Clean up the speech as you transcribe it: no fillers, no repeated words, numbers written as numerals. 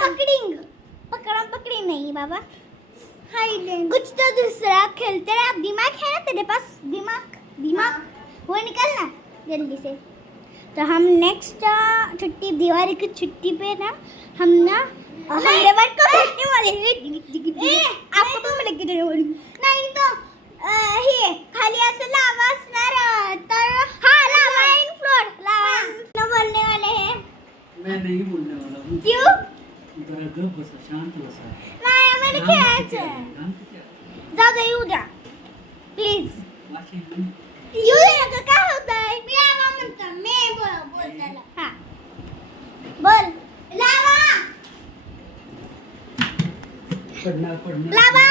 पकड़िंग पकड़ा पकड़ी नहीं बाबा कुछ तो दूसरा खेलते रहे। अब दिमाग है ना तेरे पास? दिमाग वो निकल ना जल्दी से। तो हम नेक्स्ट छुट्टी दिवाली की छुट्टी पे ना हम ना हैदराबाद को बैठने वाले हैं। आपको तो मैं लेके जाने वाली हूँ। नहीं तो हे खाली असं लावा असणार तर हाँ लावा इन फ्लोर लावा न बोलने वाले हैं। मैं नहीं बोलने वाला हूँ। क्यों? जरा गप बसा, शांत बसा। नाही आम्हाला खेळायचं आहे। शांत क्या? जाऊ दे येऊ द्या प्लीज। वाशी नाही. येऊ द्या काय होतंय? मी लावा म्हणतो मी बोलताना हां बोल लावा पडणार. लावा